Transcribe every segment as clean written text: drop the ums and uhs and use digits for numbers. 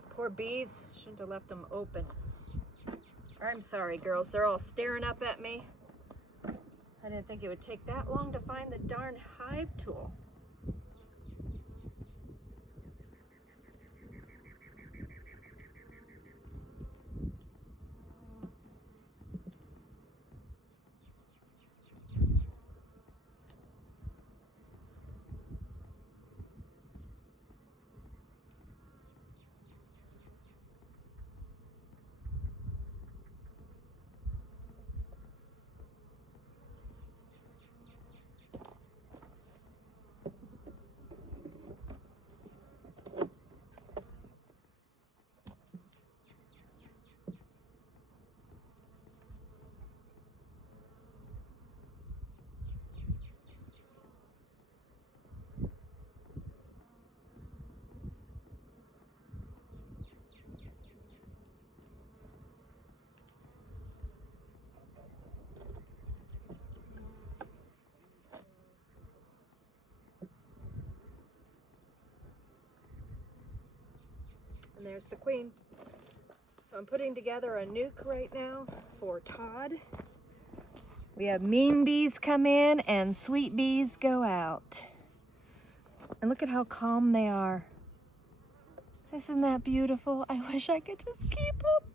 Oh, poor bees. Shouldn't have left them open. I'm sorry, girls. They're all staring up at me. I didn't think it would take that long to find the darn hive tool. And there's the queen. So I'm putting together a nuke right now for Todd. We have mean bees come in and sweet bees go out. And look at how calm they are. Isn't that beautiful? I wish I could just keep them.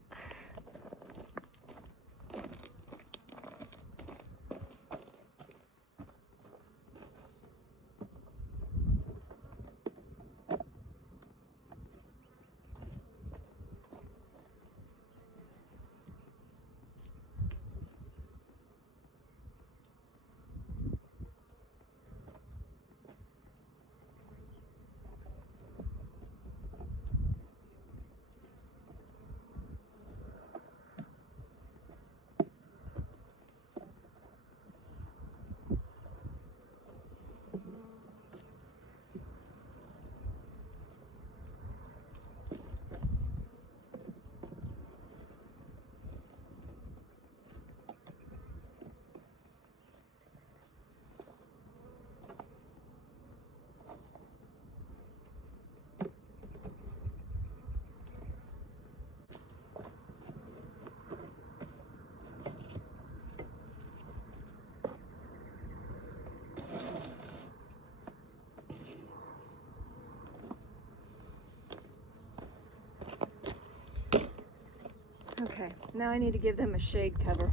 Okay, now I need to give them a shade cover.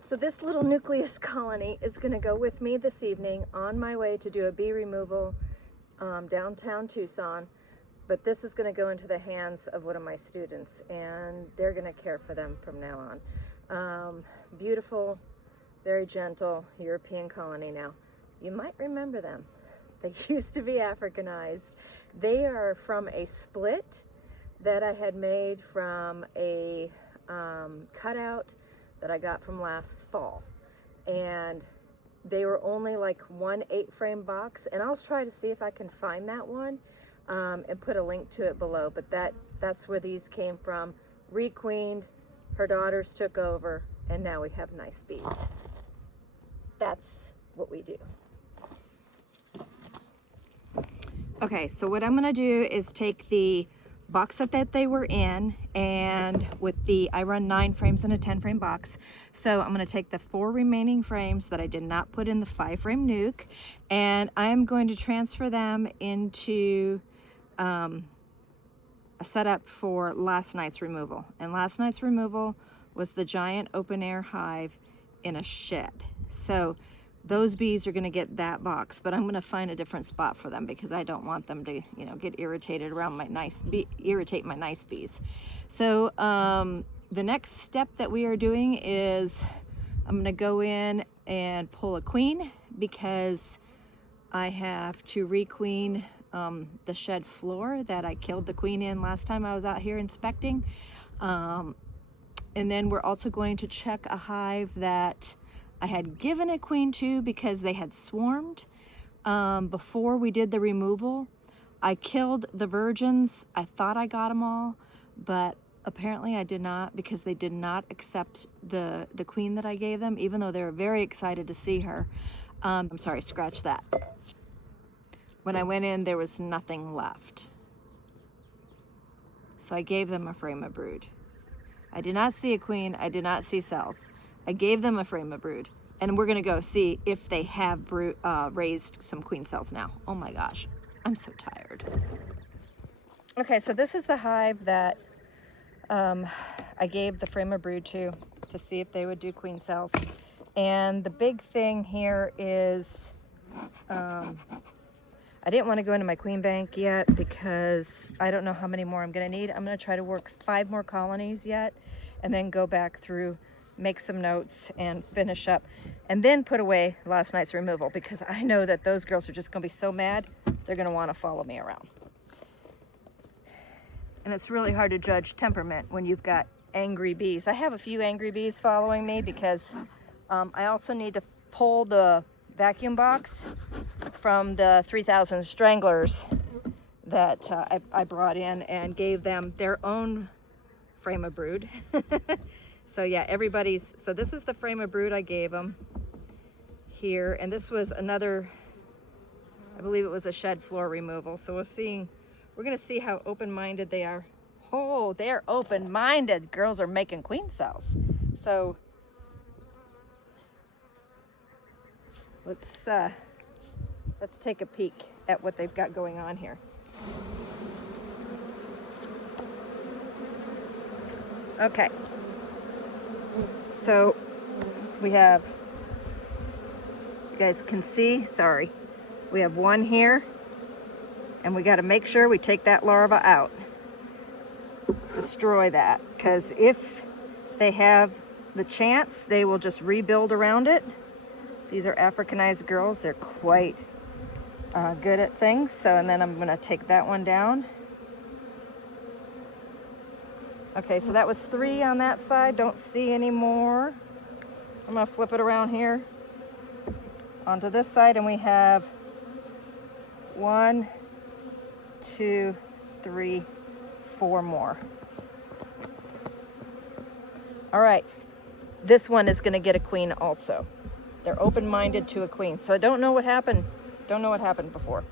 So this little nucleus colony is going to go with me this evening on my way to do a bee removal downtown Tucson. But this is going to go into the hands of one of my students, and they're going to care for them from now on. Beautiful, very gentle European colony now. You might remember them. They used to be Africanized. They are from a split that I had made from a cutout that I got from last fall. And they were only like 1 8-frame box, and I'll try to see if I can find that one and put a link to it below. But that's where these came from. Requeened, her daughters took over, and now we have nice bees. That's what we do. Okay, so what I'm gonna do is take the box that they were in, and I run 9 frames in a 10-frame box. So I'm gonna take the 4 remaining frames that I did not put in the 5-frame nuke, and I'm going to transfer them into a setup for last night's removal. And last night's removal was the giant open air hive in a shed. So those bees are going to get that box, but I'm going to find a different spot for them because I don't want them to, get irritated around my irritate my nice bees. So the next step that we are doing is I'm going to go in and pull a queen because I have to requeen the shed floor that I killed the queen in last time I was out here inspecting. And then we're also going to check a hive that I had given a queen to because they had swarmed before we did the removal. I killed the virgins. I thought I got them all, but Apparently I did not, because they did not accept the queen that I gave them, even though they were very excited to see her. I'm sorry, scratch that. When I went in, there was nothing left. So I gave them a frame of brood. I did not see a queen. I did not see cells. I gave them a frame of brood. And we're gonna go see if they have raised some queen cells now. Oh my gosh, I'm so tired. Okay, so this is the hive that I gave the frame of brood to see if they would do queen cells. And the big thing here is, I didn't want to go into my queen bank yet because I don't know how many more I'm going to need. I'm going to try to work 5 more colonies yet, and then go back through, make some notes, and finish up, and then put away last night's removal, because I know that those girls are just going to be so mad, they're going to want to follow me around. And it's really hard to judge temperament when you've got angry bees. I have a few angry bees following me because I also need to pull the vacuum box from the 3,000 stranglers that I brought in and gave them their own frame of brood. So yeah, so this is the frame of brood I gave them here, and this was another, I believe it was a shed floor removal. So we're gonna see how open-minded they are. Oh, they're open-minded. Girls are making queen cells. So let's take a peek at what they've got going on here. Okay, so we have, you guys can see, sorry, we have one here, and we got to make sure we take that larva out, destroy that, because if they have the chance, they will just rebuild around it. These are Africanized girls. They're quite good at things. So, and then I'm going to take that one down. Okay, so that was 3 on that side. Don't see any more. I'm going to flip it around here onto this side, and we have 1, 2, 3, 4 more. All right, this one is going to get a queen also. They're open-minded to a queen. So I don't know what happened. Don't know what happened before.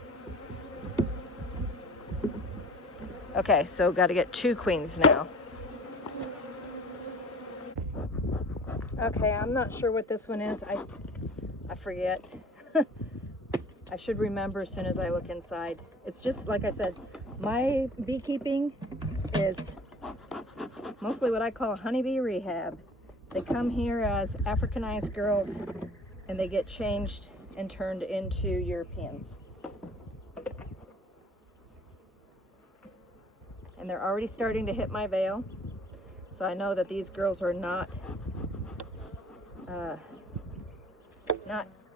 Okay, so got to get 2 queens now. Okay, I'm not sure what this one is. I forget. I should remember as soon as I look inside. It's just, like I said, my beekeeping is mostly what I call honeybee rehab. They come here as Africanized girls, and they get changed and turned into Europeans. And they're already starting to hit my veil. So I know that these girls are not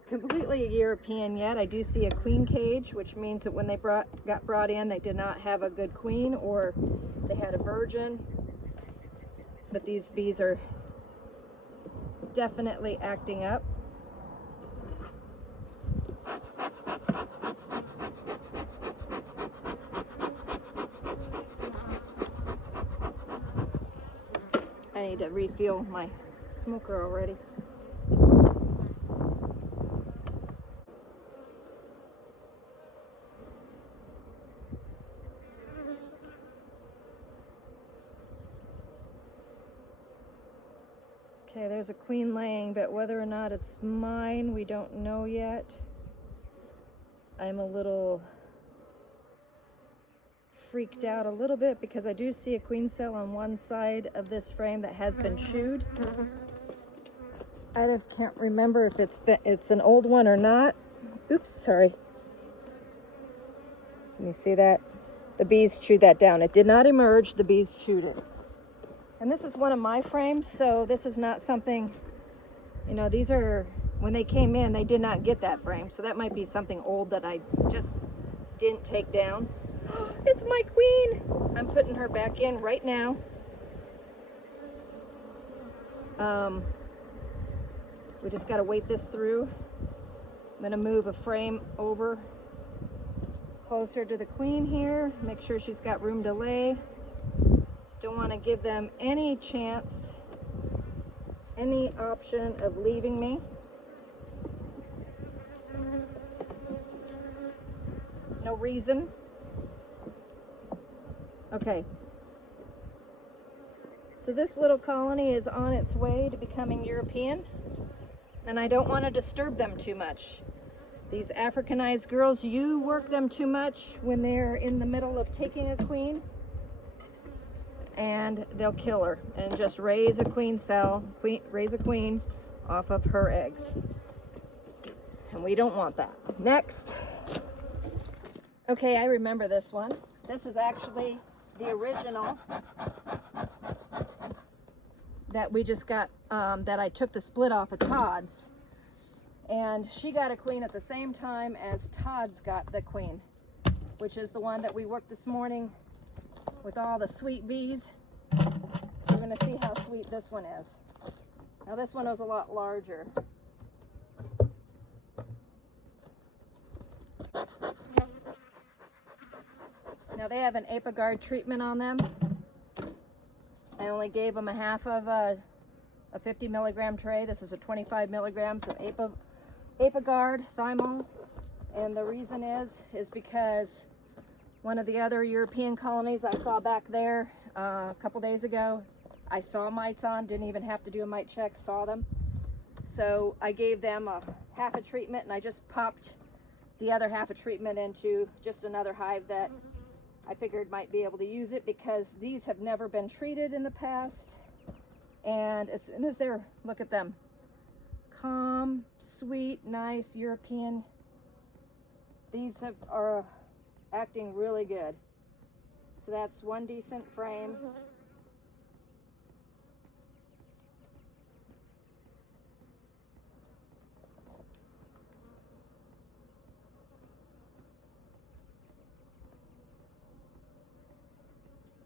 completely a European yet. I do see a queen cage, which means that when they got brought in, they did not have a good queen, or they had a virgin. But these bees are definitely acting up. I need to refuel my smoker already. Okay, there's a queen laying, but whether or not it's mine, we don't know yet. I'm a little freaked out a little bit because I do see a queen cell on one side of this frame that has been chewed. I can't remember if it's an old one or not. Oops, sorry. Can you see that? The bees chewed that down. It did not emerge, the bees chewed it. And this is one of my frames, so this is not something, you know, these are, when they came in, they did not get that frame. So that might be something old that I just didn't take down. It's my queen. I'm putting her back in right now. We just got to wait this through. I'm going to move a frame over closer to the queen here. Make sure she's got room to lay. Don't want to give them any chance, any option of leaving me. No reason. Okay. So this little colony is on its way to becoming European, and I don't want to disturb them too much. These Africanized girls, you work them too much when they're in the middle of taking a queen, and they'll kill her and just raise a queen cell, raise a queen off of her eggs. And we don't want that. Next. Okay, I remember this one. This is actually the original that we just got, that I took the split off of Todd's. And she got a queen at the same time as Todd's got the queen, which is the one that we worked this morning with all the sweet bees. So we're going to see how sweet this one is. Now this one was a lot larger. Now they have an ApiGuard treatment on them. I only gave them a half of a 50 milligram tray. This is a 25 milligrams of ApiGuard thymol. And the reason is because one of the other European colonies I saw back there a couple days ago, I saw mites on, didn't even have to do a mite check, saw them. So I gave them a half a treatment, and I just popped the other half a treatment into just another hive that I figured might be able to use it, because these have never been treated in the past. And as soon as they're, look at them, calm, sweet, nice European, these are acting really good. So that's one decent frame.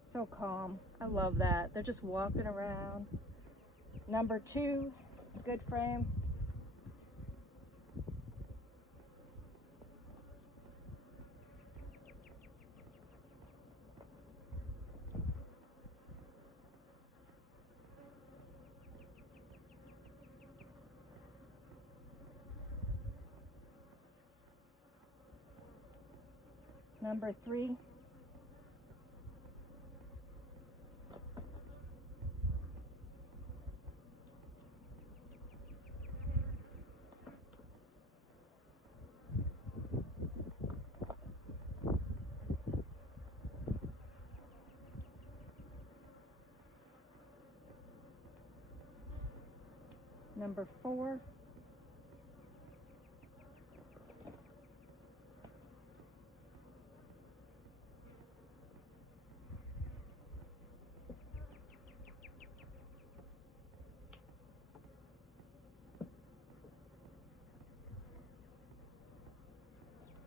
So calm. I love that. They're just walking around. Number 2, good frame. Number 3. Number 4.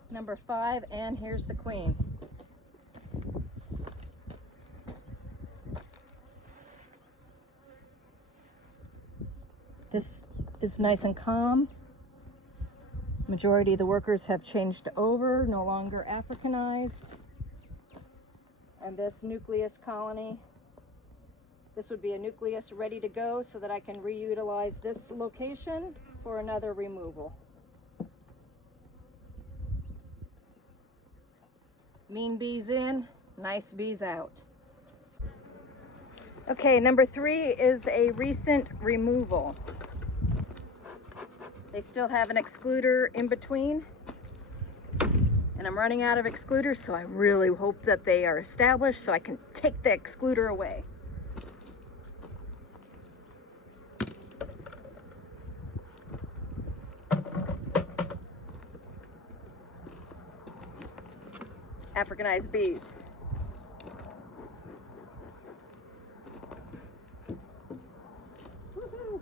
Number 5, and here's the queen. This is nice and calm. Majority of the workers have changed over, no longer Africanized. And this nucleus colony, this would be a nucleus ready to go so that I can reutilize this location for another removal. Mean bees in, nice bees out. Okay, number 3 is a recent removal. They still have an excluder in between, and I'm running out of excluders, so I really hope that they are established so I can take the excluder away. Africanized bees. Woohoo.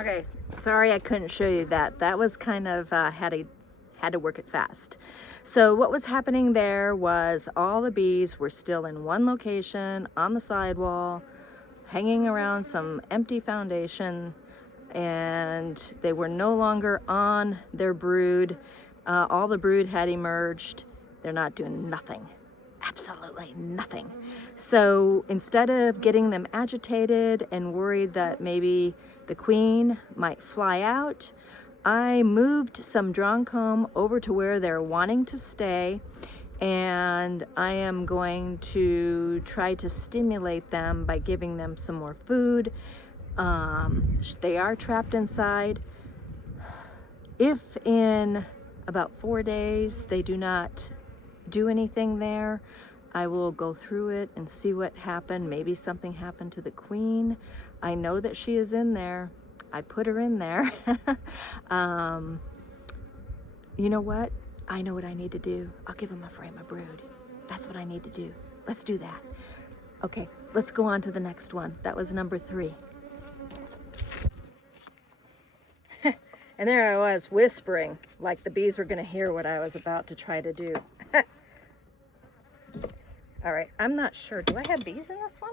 Okay, sorry I couldn't show you that. That was kind of, had to work it fast. So what was happening there was all the bees were still in one location on the sidewall, hanging around some empty foundation, and they were no longer on their brood. All the brood had emerged. They're not doing nothing. Absolutely nothing. So instead of getting them agitated and worried that maybe the queen might fly out, I moved some drawn comb over to where they're wanting to stay, and I am going to try to stimulate them by giving them some more food. They are trapped inside. If in about 4 days they do not do anything there, I will go through it and see what happened. Maybe something happened to the queen. I know that she is in there. I put her in there. You know what? I know what I need to do. I'll give them a frame of brood. That's what I need to do. Let's do that. Okay, let's go on to the next one. That was number 3. And there I was whispering like the bees were going to hear what I was about to try to do. All right, I'm not sure. Do I have bees in this one?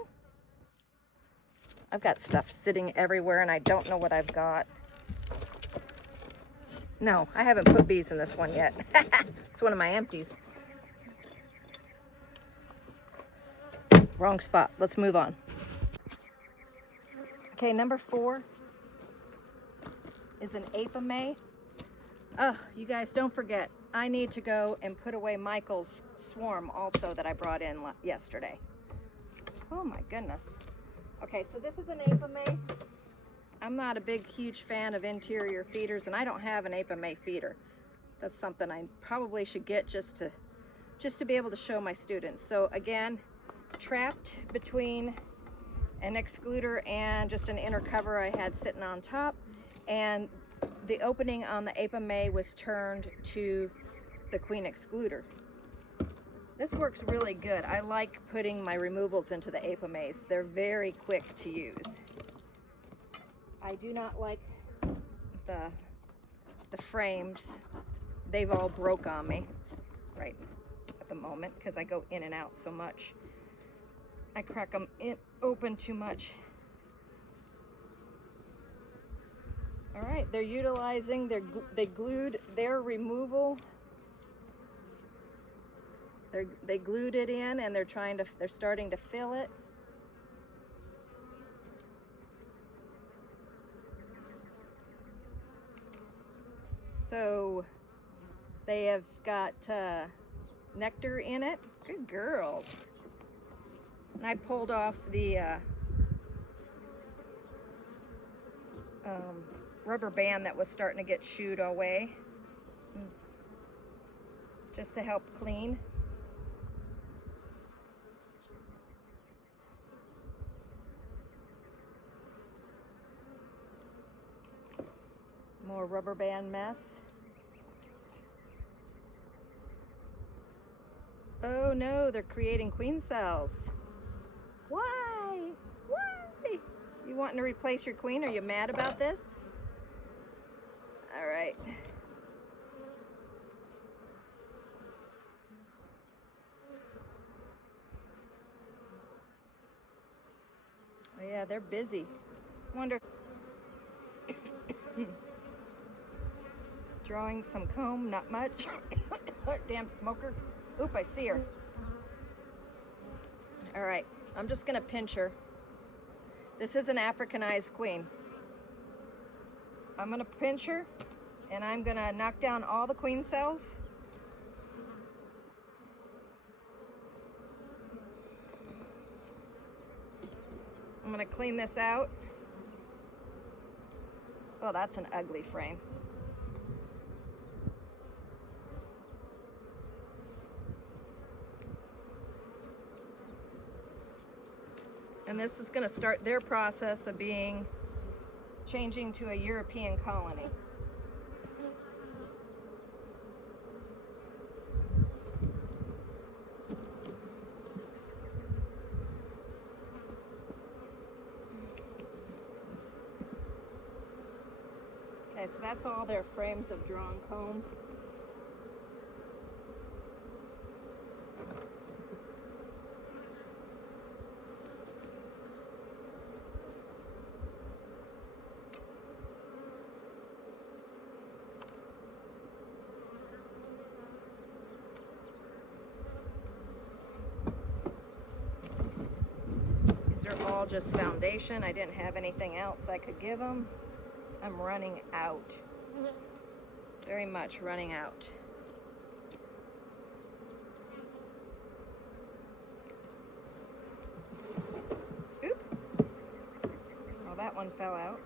I've got stuff sitting everywhere and I don't know what I've got. No, I haven't put bees in this one yet. It's one of my empties. Wrong spot. Let's move on. Okay, number 4 is an Apame. Oh, you guys don't forget, I need to go and put away Michael's swarm also that I brought in yesterday. Oh my goodness. Okay, so this is an Apame. I'm not a big, huge fan of interior feeders, and I don't have an Apame feeder. That's something I probably should get just to be able to show my students. So again, trapped between an excluder and just an inner cover I had sitting on top, and the opening on the Apame was turned to the queen excluder. This works really good. I like putting my removals into the Apames. They're very quick to use. I do not like the frames. They've all broke on me right at the moment because I go in and out so much. I crack them open too much. All right, they're utilizing, they glued their removal. They glued it in and they're starting to fill it. So they have got nectar in it. Good girls. And I pulled off the rubber band that was starting to get chewed away, just to help clean. More rubber band mess. Oh no, they're creating queen cells. Why? Why? You wanting to replace your queen? Are you mad about this? All right. Oh yeah, they're busy. Wonder. Drawing some comb, not much. Damn smoker. Oop, I see her. All right, I'm just gonna pinch her. This is an Africanized queen. I'm gonna pinch her and I'm gonna knock down all the queen cells. I'm gonna clean this out. Oh, that's an ugly frame. And this is going to start their process of changing to a European colony. Okay, so that's all their frames of drawn comb. These are all just foundation. I didn't have anything else I could give them. I'm running out. Very much running out. Oop. Oh, that one fell out.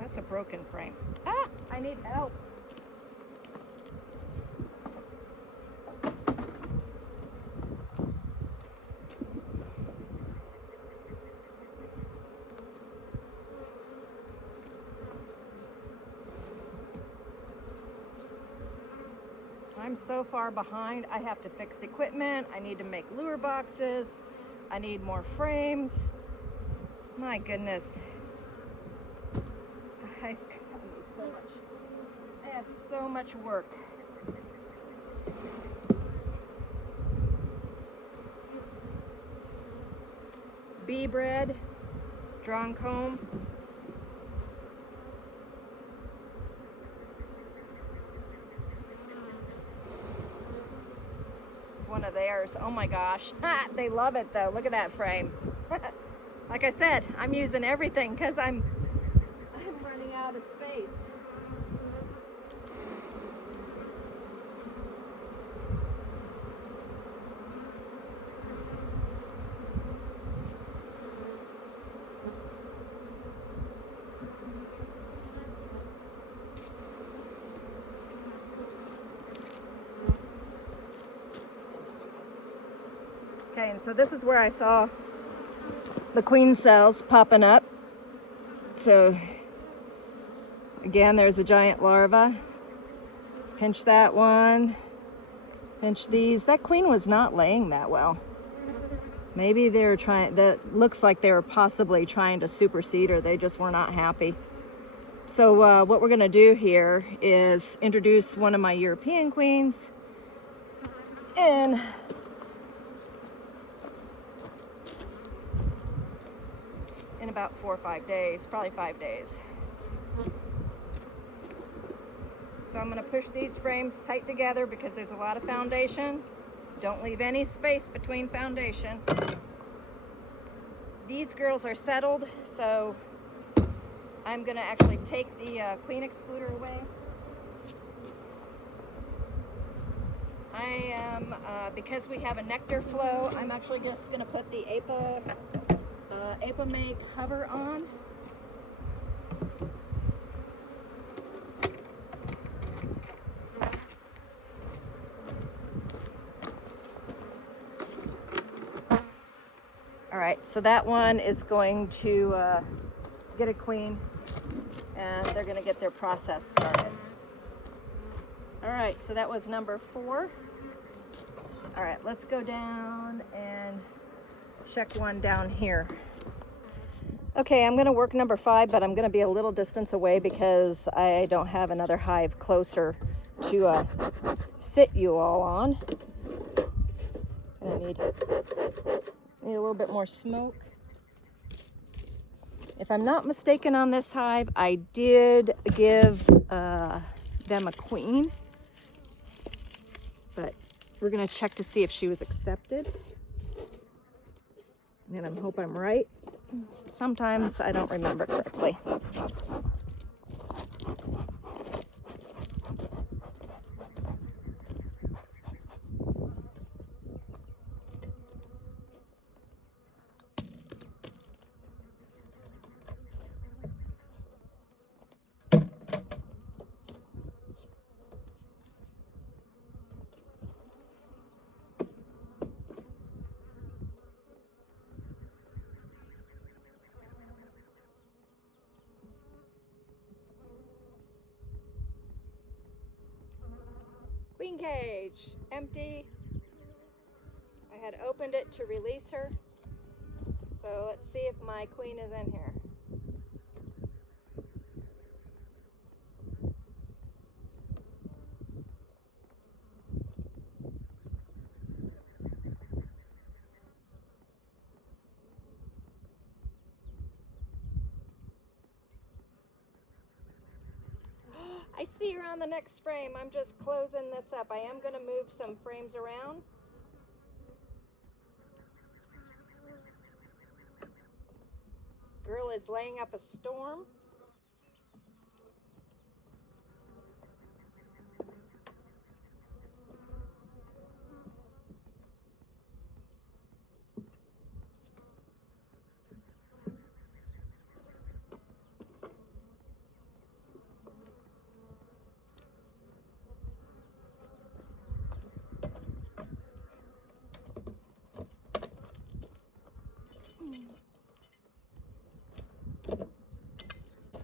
That's a broken frame. Ah, I need help. I'm so far behind. I have to fix equipment. I need to make lure boxes. I need more frames. My goodness. I need so much. I have so much work. Bee bread, drawn comb. It's one of theirs. Oh my gosh. They love it though. Look at that frame. Like I said, I'm using everything because I'm running out of space. Okay, and so this is where I saw the queen cells popping up. So again, there's a giant larva. Pinch that one. Pinch these. That queen was not laying that well. Maybe they were trying, that looks like they were possibly trying to supersede her. They just were not happy. So what we're gonna do here is introduce one of my European queens in about 4 or 5 days, probably 5 days. So I'm gonna push these frames tight together because there's a lot of foundation. Don't leave any space between foundation. These girls are settled, so I'm gonna actually take the queen excluder away. I am, because we have a nectar flow, I'm actually just gonna put the Make cover on. All right, so that one is going to get a queen, and they're going to get their process started. All right, so that was number 4. All right, let's go down and check one down here. Okay, I'm gonna work number 5, but I'm gonna be a little distance away because I don't have another hive closer to sit you all on. Gonna need a little bit more smoke. If I'm not mistaken on this hive, I did give them a queen, but we're gonna check to see if she was accepted. And I hope I'm right. Sometimes I don't remember correctly. cage, empty. I had opened it to release her. So let's see if my queen is in here. I see her on the next frame. I'm just closing this up. I am going to move some frames around. Girl is laying up a storm.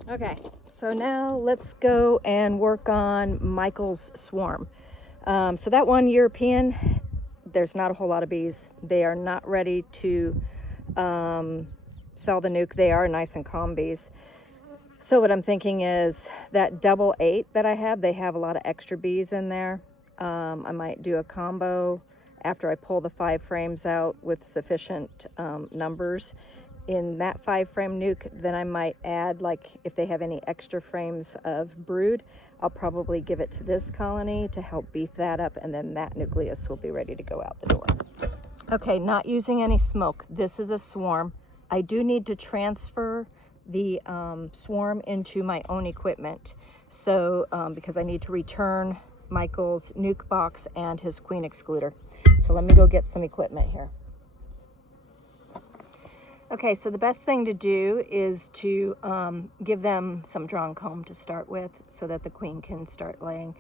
Okay, so now let's go and work on Michael's swarm. So that one European, there's not a whole lot of bees. They are not ready to sell the nuke. They are nice and calm bees. So what I'm thinking is that double 8 that I have, they have a lot of extra bees in there. I might do a combo after I pull the 5 frames out with sufficient numbers in that 5 frame nuke. Then I might add, like, if they have any extra frames of brood, I'll probably give it to this colony to help beef that up, and then that nucleus will be ready to go out the door. Okay, not using any smoke. This is a swarm. I do need to transfer the swarm into my own equipment. So, because I need to return Michael's nuke box and his queen excluder. So let me go get some equipment here. Okay, so the best thing to do is to give them some drawn comb to start with so that the queen can start laying.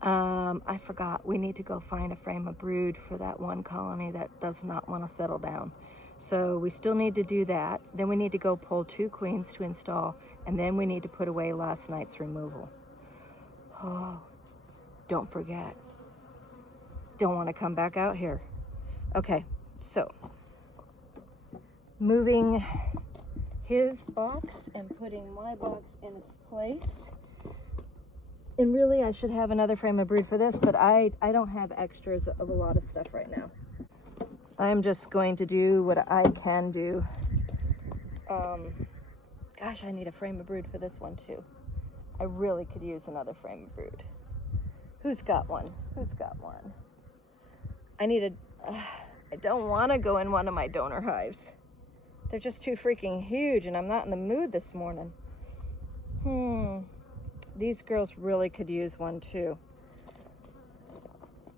I forgot, we need to go find a frame of brood for that one colony that does not want to settle down. So we still need to do that. Then we need to go pull 2 queens to install, and then we need to put away last night's removal. Oh, don't forget. Don't want to come back out here. Okay, so moving his box and putting my box in its place. And really, I should have another frame of brood for this, but I don't have extras of a lot of stuff right now. I'm just going to do what I can do. Gosh, I need a frame of brood for this one too. I really could use another frame of brood. Who's got one? Who's got one? I don't want to go in one of my donor hives. They're just too freaking huge, and I'm not in the mood this morning. These girls really could use one too.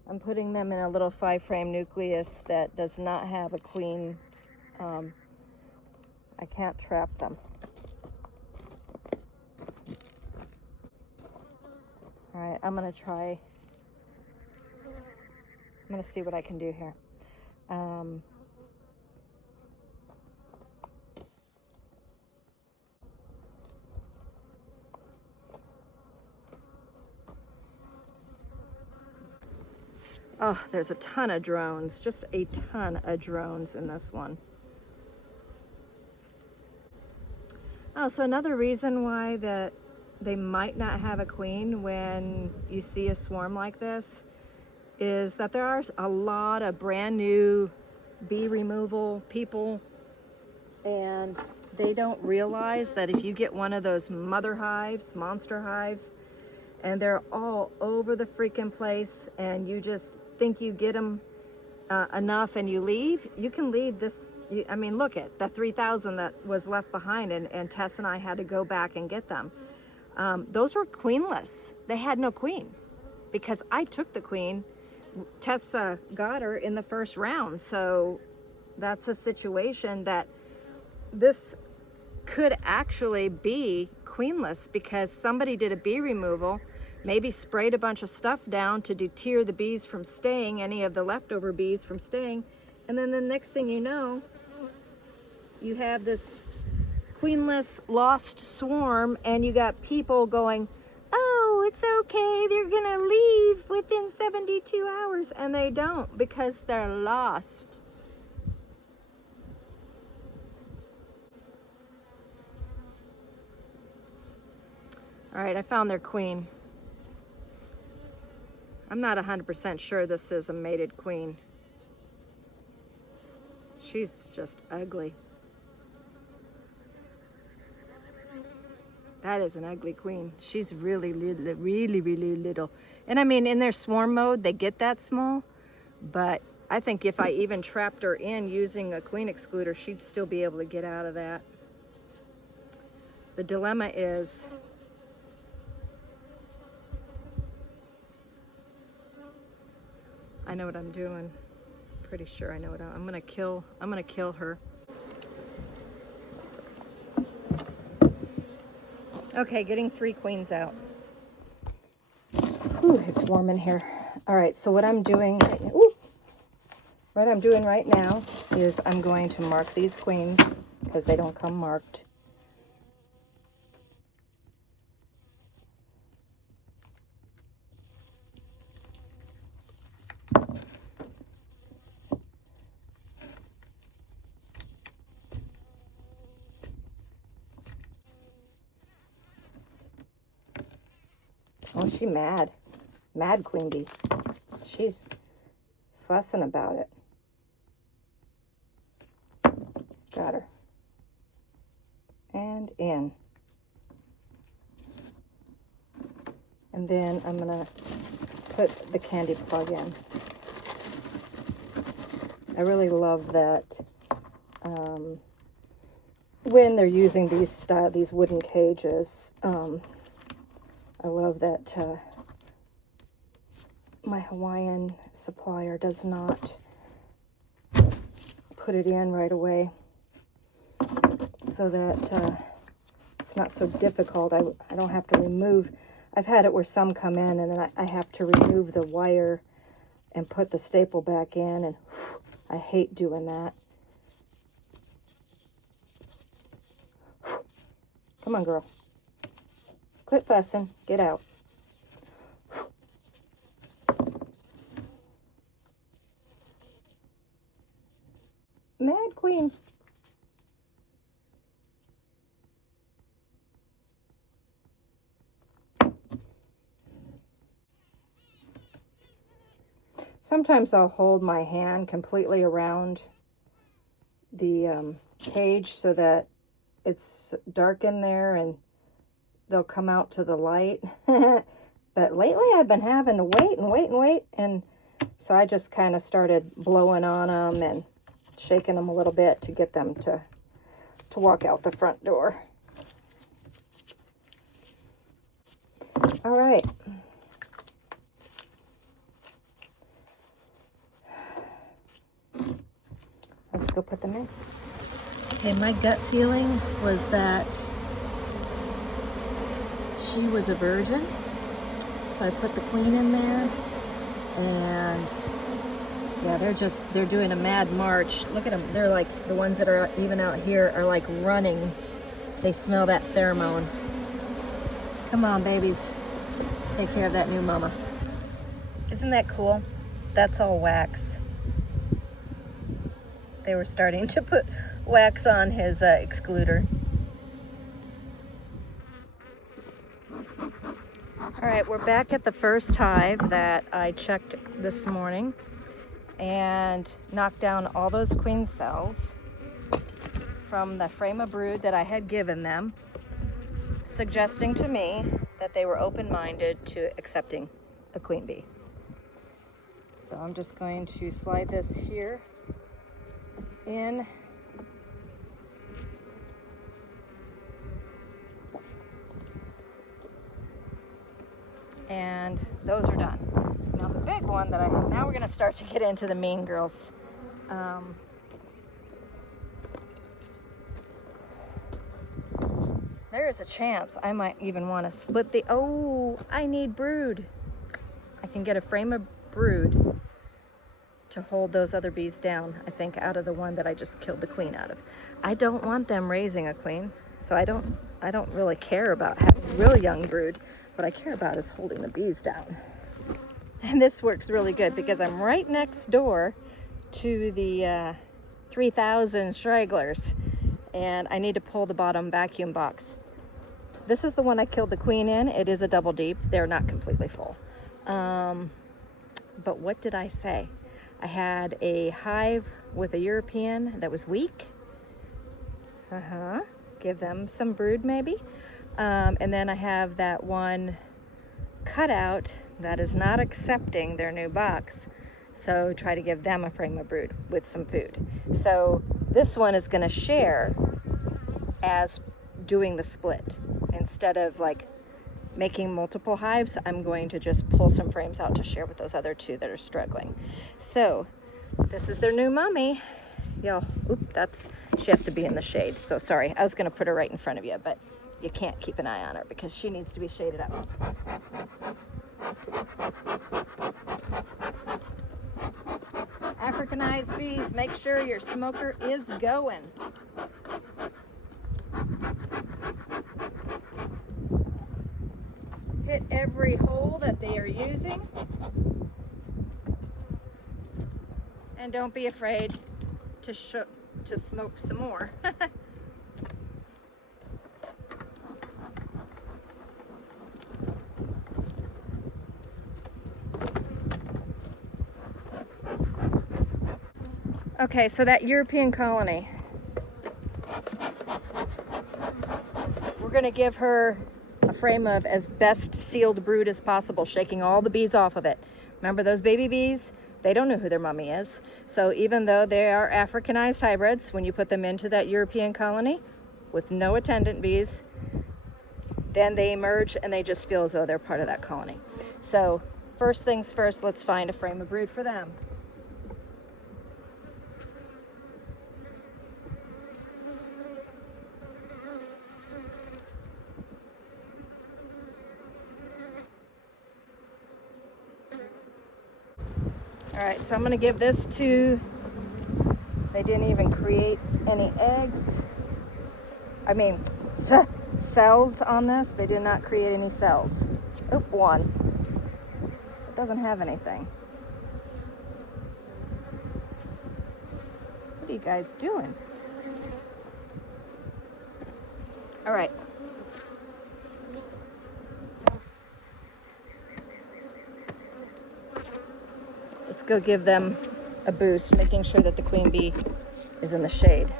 I'm putting them in a little 5 frame nucleus that does not have a queen. I can't trap them. All right, I'm gonna see what I can do here. Oh, there's a ton of drones, just a ton of drones in this one. Oh, so another reason why that they might not have a queen when you see a swarm like this is that there are a lot of brand new bee removal people, and they don't realize that if you get one of those mother hives, monster hives, and they're all over the freaking place, and you just think you get them enough and you leave, you can leave this. I mean, look at the 3,000 that was left behind, and Tess and I had to go back and get them. Those were queenless. They had no queen because I took the queen. Tess got her in the first round. So that's a situation that this could actually be queenless because somebody did a bee removal, maybe sprayed a bunch of stuff down to deter the bees from staying, any of the leftover bees from staying, and then the next thing you know, you have this queenless lost swarm, and you got people going, oh, it's okay, they're gonna leave within 72 hours, and they don't because they're lost. All right, I found their queen. I'm not 100% sure this is a mated queen. She's just ugly. That is an ugly queen. She's really little, really little. And I mean, in their swarm mode, they get that small. But I think if I even trapped her in using a queen excluder, she'd still be able to get out of that. The dilemma is, I know what I'm doing. Pretty sure I know what I'm gonna kill her. Okay, getting 3 queens out. Ooh, it's warm in here. All right, so what I'm doing right now is I'm going to mark these queens because they don't come marked. Oh, she mad. Mad queen bee. She's fussing about it. Got her. And in. And then I'm gonna put the candy plug in. I really love that when they're using these wooden cages. I love that my Hawaiian supplier does not put it in right away so that it's not so difficult. I don't have to remove. I've had it where some come in and then I have to remove the wire and put the staple back in, and I hate doing that. Come on, girl. Quit fussing. Get out. Mad queen. Sometimes I'll hold my hand completely around the cage so that it's dark in there and they'll come out to the light. But lately I've been having to wait, and so I just kind of started blowing on them and shaking them a little bit to get them to walk out the front door. All right. Let's go put them in. Okay, my gut feeling was that she was a virgin. So I put the queen in there, and yeah, they're doing a mad march. Look at them. They're like, the ones that are even out here are like running. They smell that pheromone. Come on, babies. Take care of that new mama. Isn't that cool? That's all wax. They were starting to put wax on his excluder. All right, we're back at the first hive that I checked this morning and knocked down all those queen cells from the frame of brood that I had given them, suggesting to me that they were open-minded to accepting a queen bee. So I'm just going to slide this here in. And those are done. Now the big one that now we're gonna start to get into the mean girls. There is a chance I might even want to split the, I need brood. I can get a frame of brood to hold those other bees down, I think, out of the one that I just killed the queen out of. I don't want them raising a queen, so I don't really care about having real young brood. What I care about is holding the bees down. And this works really good because I'm right next door to the 3,000 stragglers, and I need to pull the bottom vacuum box. This is the one I killed the queen in. It is a double deep. They're not completely full. But what did I say? I had a hive with a European that was weak. Give them some brood maybe. And then I have that one cutout that is not accepting their new box. So try to give them a frame of brood with some food. So this one is going to share as doing the split. Instead of like making multiple hives, I'm going to just pull some frames out to share with those other two that are struggling. So this is their new mommy. Yo, she has to be in the shade. So sorry, I was going to put her right in front of you, but you can't keep an eye on her because she needs to be shaded up. Africanized bees, make sure your smoker is going. Hit every hole that they are using. And don't be afraid to smoke some more. Okay, so that European colony, we're going to give her a frame of as best sealed brood as possible, shaking all the bees off of it. Remember those baby bees? They don't know who their mommy is. So even though they are Africanized hybrids, when you put them into that European colony with no attendant bees, then they emerge and they just feel as though they're part of that colony. So first things first, let's find a frame of brood for them. All right, so I'm going to give this to, they didn't even create any eggs. I mean, cells on this. They did not create any cells. Oop, one. It doesn't have anything. What are you guys doing? All right. Let's go give them a boost, making sure that the queen bee is in the shade.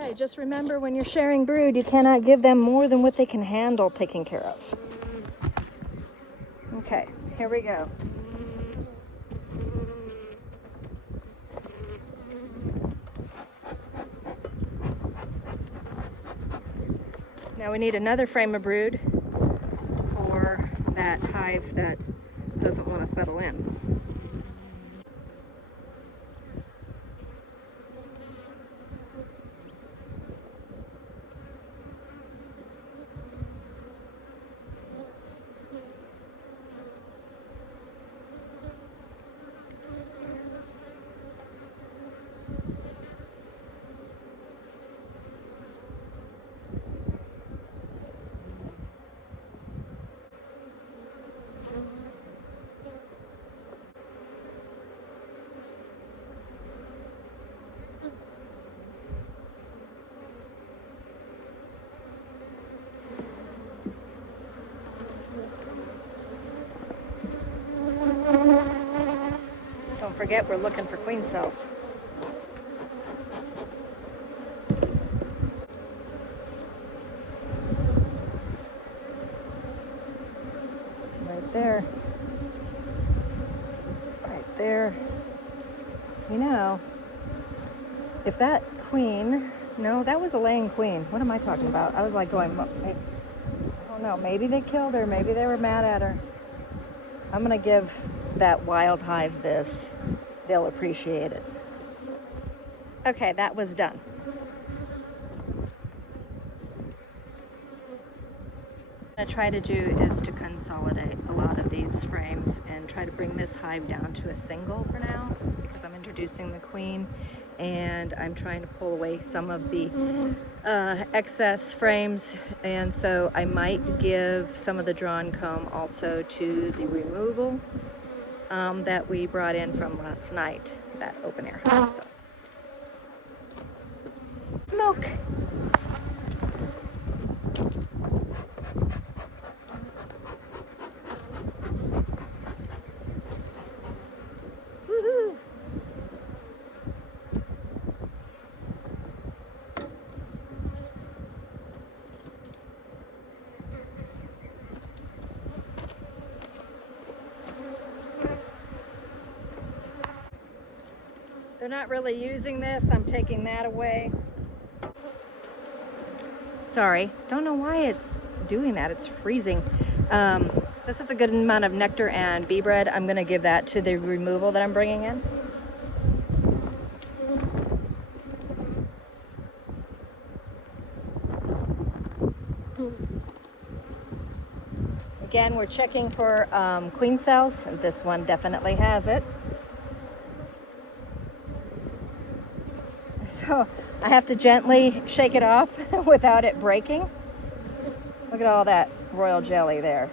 Okay, just remember when you're sharing brood, you cannot give them more than what they can handle taking care of. Okay, here we go. Now we need another frame of brood for that hive that doesn't want to settle in. Don't forget, we're looking for queen cells. there. Right there. You know, if that queen, no, that was a laying queen. What am I talking about? I was like going, I don't know, maybe they killed her, maybe they were mad at her. I'm gonna give that wild hive this. They'll appreciate it. Okay, that was done. What I try to do is to consolidate a lot of these frames and try to bring this hive down to a single for now, because I'm introducing the queen and I'm trying to pull away some of the excess frames, and so I might give some of the drawn comb also to the removal that we brought in from last night, that open air hive. So smoke. Woohoo! They're not really using this. I'm taking that away. Sorry, don't know why it's doing that. It's freezing. This is a good amount of nectar and bee bread. I'm going to give that to the removal that I'm bringing in. Again, we're checking for queen cells. This one definitely has it. So I have to gently shake it off without it breaking. Look at all that royal jelly there.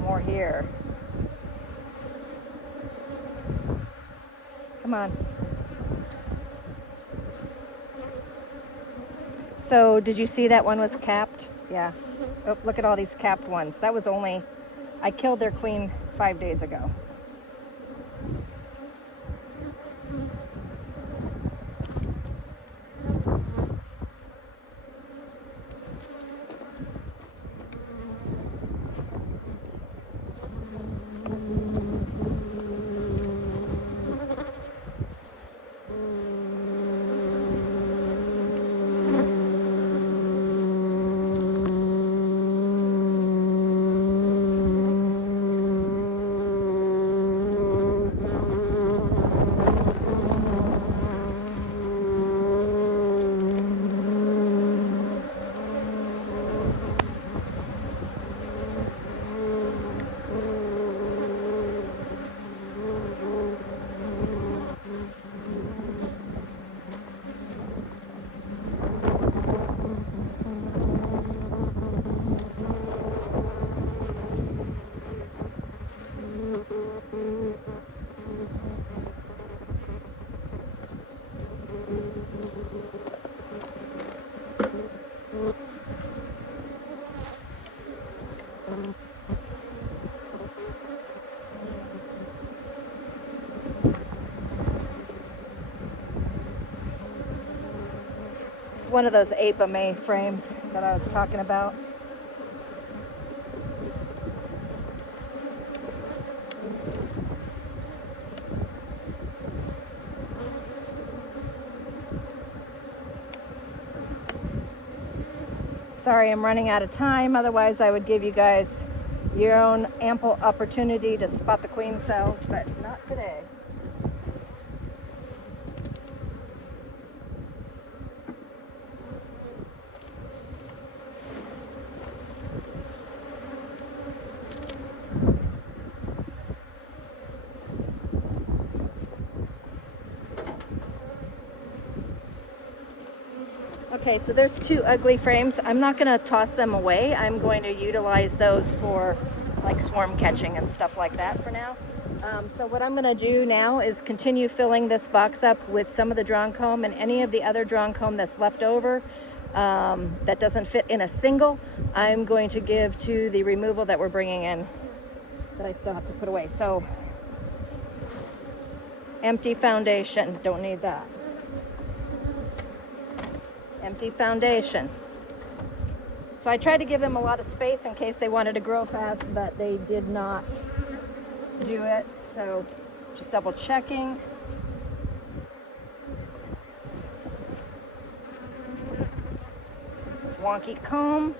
More here. Come on. So did you see that one was capped? Yeah. Oh, look at all these capped ones. That was only, I killed their queen 5 days ago. It's one of those Ape-A-May frames that I was talking about. Sorry, I'm running out of time. Otherwise, I would give you guys your own ample opportunity to spot the queen cells, but not today. Okay, so there's two ugly frames. I'm not going to toss them away. I'm going to utilize those for like swarm catching and stuff like that for now. So what I'm going to do now is continue filling this box up with some of the drawn comb and any of the other drawn comb that's left over that doesn't fit in a single. I'm going to give to the removal that we're bringing in that I still have to put away. So empty foundation, don't need that. Empty foundation. So I tried to give them a lot of space in case they wanted to grow fast, but they did not do it. So just double checking. Wonky comb.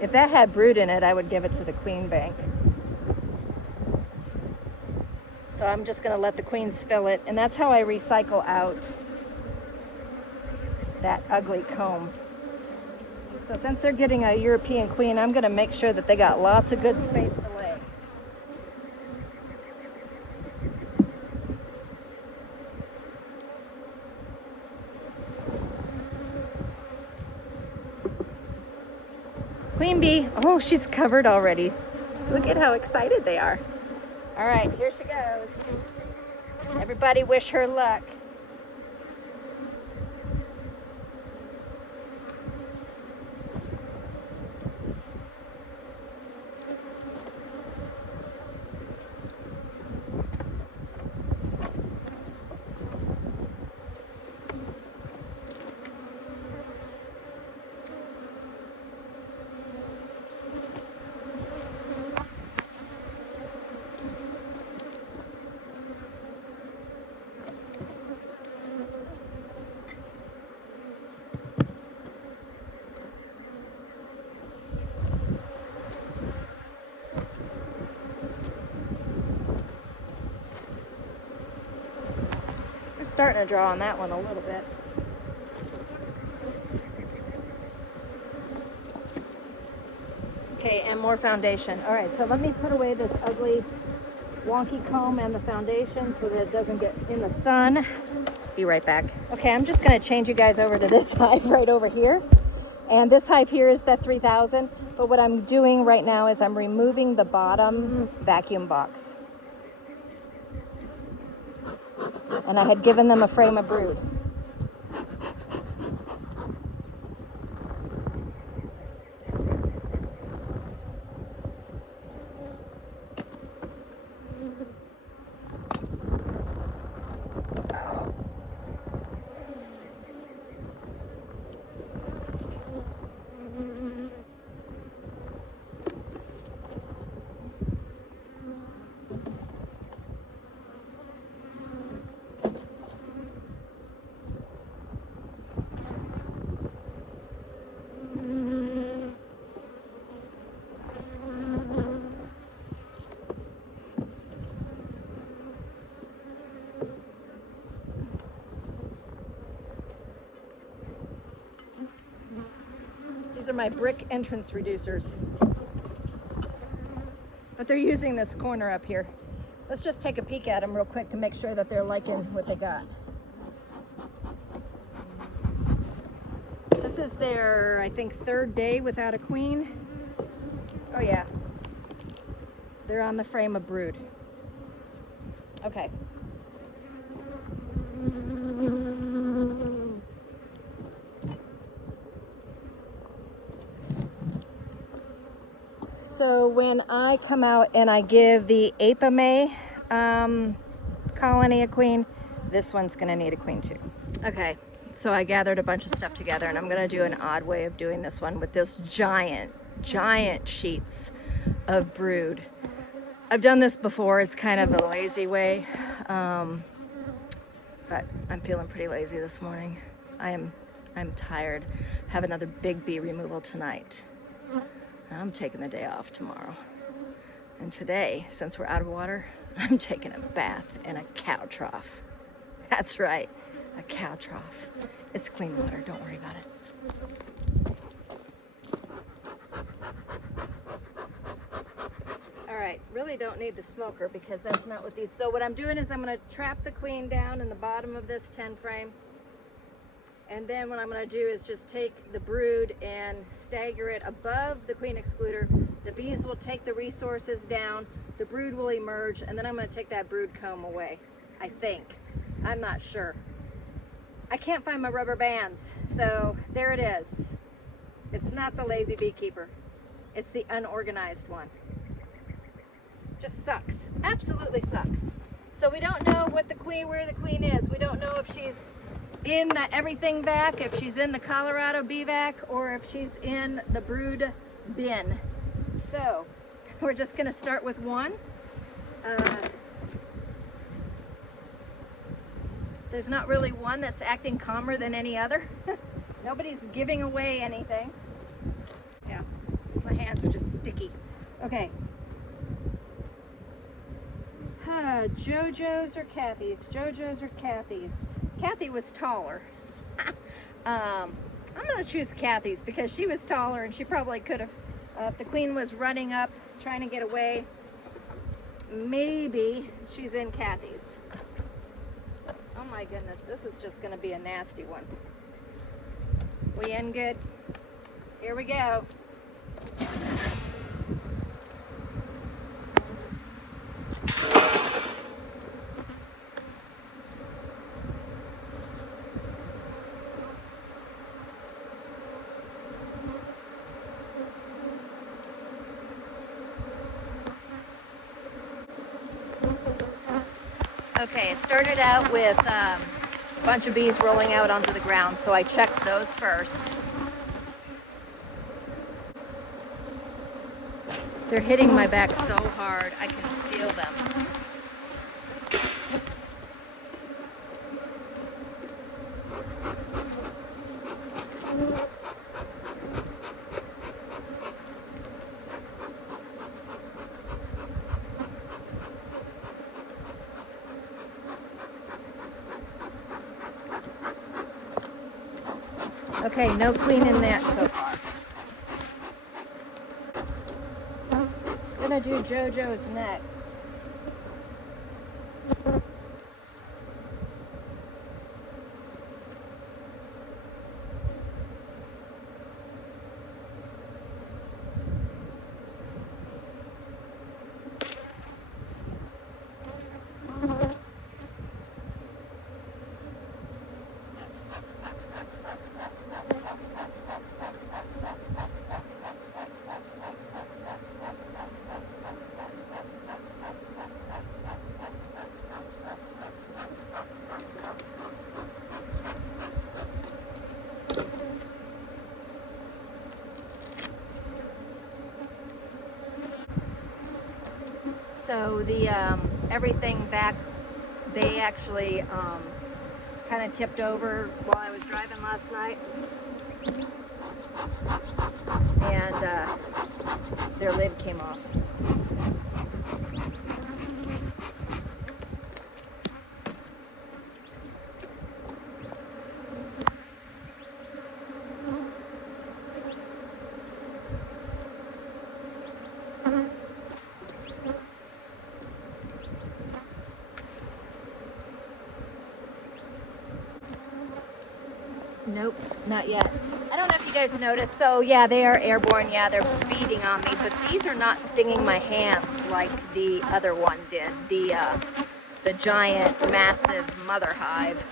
If that had brood in it, I would give it to the queen bank. So I'm just gonna let the queens fill it, and that's how I recycle out that ugly comb. So since they're getting a European queen, I'm gonna make sure that they got lots of good space to lay. Queen bee, oh, she's covered already. Look at how excited they are. All right, here she goes. Everybody wish her luck. We're starting to draw on that one a little bit. Okay, and more foundation. All right, so let me put away this ugly wonky comb and the foundation so that it doesn't get in the sun. Be right back. Okay, I'm just gonna change you guys over to this hive right over here. And this hive here is that 3000, but what I'm doing right now is I'm removing the bottom vacuum box. And I had given them a frame of brood. These are my brick entrance reducers. But they're using this corner up here. Let's just take a peek at them real quick to make sure that they're liking what they got. This is their, I think, 3rd day without a queen. Oh yeah. They're on the frame of brood. Okay. So when I come out and I give the Apame colony a queen, this one's gonna need a queen too. Okay, so I gathered a bunch of stuff together and I'm gonna do an odd way of doing this one with this giant sheets of brood. I've done this before, it's kind of a lazy way, but I'm feeling pretty lazy this morning. I'm tired. Have another big bee removal tonight. I'm taking the day off tomorrow. And today, since we're out of water, I'm taking a bath in a cow trough. That's right, a cow trough. It's clean water, don't worry about it. All right, really don't need the smoker because that's not what these, so what I'm doing is I'm gonna trap the queen down in the bottom of this 10 frame. And then what I'm going to do is just take the brood and stagger it above the queen excluder. The bees will take the resources down, the brood will emerge, and then I'm going to take that brood comb away, I think. I'm not sure. I can't find my rubber bands, so there it is. It's not the lazy beekeeper. It's the unorganized one. Just sucks. Absolutely sucks. So we don't know what the queen, where the queen is. We don't know if she's in the everything vac, if she's in the Colorado bee vac, or if she's in the brood bin. So we're just going to start with one. There's not really one that's acting calmer than any other. Nobody's giving away anything. Yeah, my hands are just sticky. Okay. JoJo's or Kathy's? JoJo's or Kathy's? Kathy was taller. I'm going to choose Kathy's because she was taller and she probably could have, if the queen was running up trying to get away, maybe she's in Kathy's. Oh my goodness, this is just going to be a nasty one. We in good? Here we go. Okay, it started out with a bunch of bees rolling out onto the ground, so I checked those first. They're hitting my back so hard, I can feel them. Okay, no queen in that so far. I'm gonna do JoJo's next. So the everything back, they actually kind of tipped over while I was driving last night, and their lid came off. Nope, not yet. I don't know if you guys noticed. So yeah, they are airborne. Yeah, they're feeding on me, but these are not stinging my hands like the other one did. The giant, massive mother hive.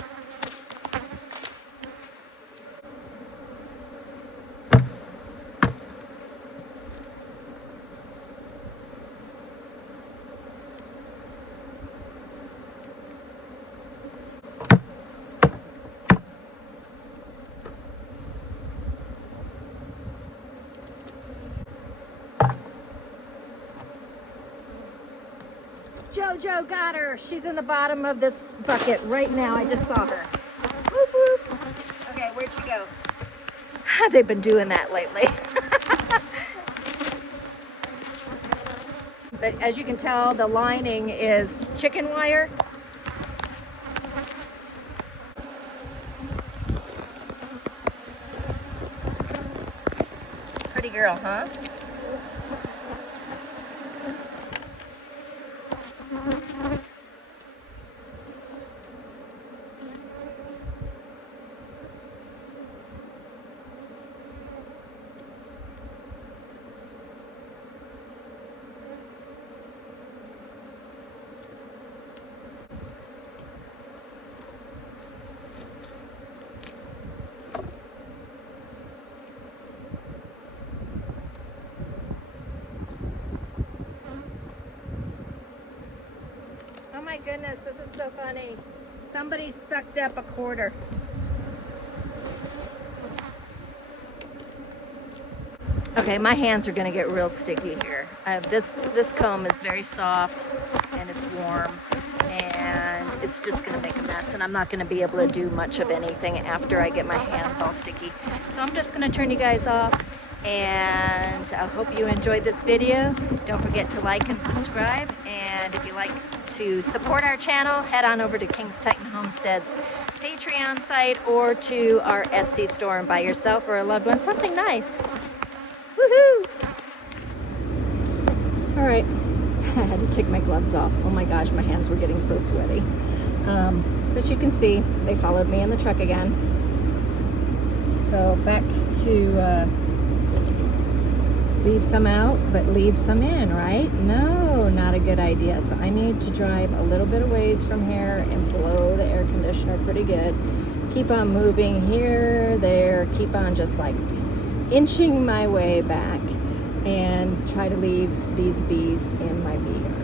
JoJo got her. She's in the bottom of this bucket right now. I just saw her. Whoop, whoop. Okay, where'd she go? They've been doing that lately. But as you can tell, the lining is chicken wire. Pretty girl, huh? Oh my goodness, this is so funny. Somebody sucked up a quarter. Okay, my hands are gonna get real sticky here. This comb is very soft and it's warm, and it's just gonna make a mess, and I'm not gonna be able to do much of anything after I get my hands all sticky. So I'm just gonna turn you guys off, and I hope you enjoyed this video. Don't forget to like and subscribe, and if you like to support our channel, head on over to King's Titan Homestead's Patreon site or to our Etsy store and buy yourself or a loved one something nice. Woohoo! All right, I had to take my gloves off. Oh my gosh, my hands were getting so sweaty. But you can see, they followed me in the truck again. So back to leave some out, but leave some in, right? No, not a good idea. So I need to drive a little bit of ways from here and blow the air conditioner pretty good. Keep on moving here, there, keep on just like inching my way back and try to leave these bees in my vehicle.